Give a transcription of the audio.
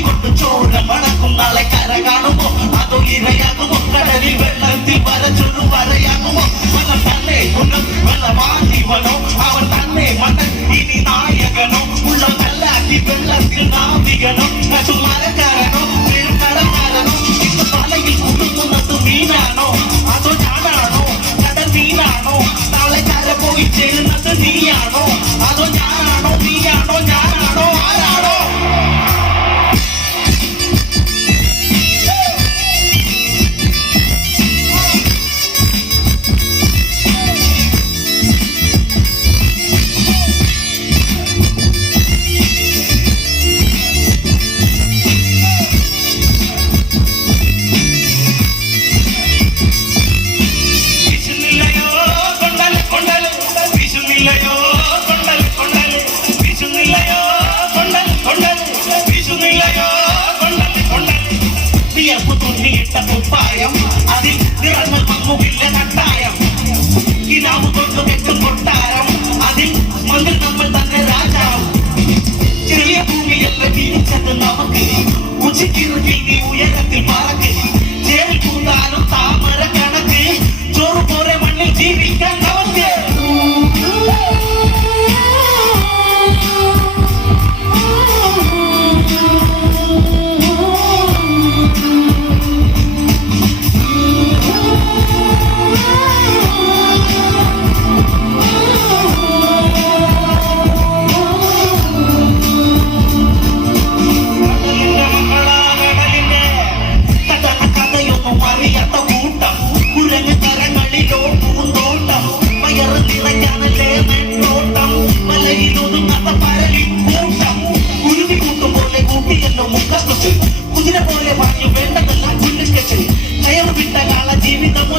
കൊണ്ട് ചോര മണക്കും നാളെ കര കാണുമോ അതോ ഇരയാകുമോ കടലിൽ വെള്ളത്തിൽ വരച്ചൊരു വരയാകുമോ വെള്ളം തന്നെ കൊണ്ടും വെള്ളമാക്കിവനോ അവൻ തന്നെ മണ്ണൻ ഇനി നായകനോ ഉള്ള കല്ലാക്കി വെള്ളത്തിൽ നാവികനോ മരക്കാരനോ കടൽക്കാരനോ ഇന്ന് തലയിൽ കുടുങ്ങുന്നത് മീനാണോ അതോ ഞാനാണോ കടൽ മീനാണോ നാളെ കര പോയി ചേരുന്നത് നീയാണോ അതോ ഞാനാണോ നീയാണോ ഞാനാണോ ആരാണോ അതിൽ നിറങ്ങൾ മമ്മുകില്ല കട്ടായം കിനാവ് കൊണ്ട് കെട്ടും കൊട്ടാരം അതിൽ മണ്ണിൽ നമ്മൾ തന്നെ രാജാവ് ചെറിയ ഭൂമിയല്ല തിരിച്ചത് നമുക്ക് ഉച്ചക്കിറുകിൽ നീ ഉയരത്തിൽ പറക്ക് ചേരി കൂത്താനും താമര കണക്ക് ചോറ് പോലെ മണ്ണിൽ ജീവിക്കാൻ നമുക്ക് കുതിര പോലെ പറഞ്ഞു വേണ്ടതെല്ലാം പുല്ലിക്കച്ച് കയർ വിട്ട കാല ജീവിതമോ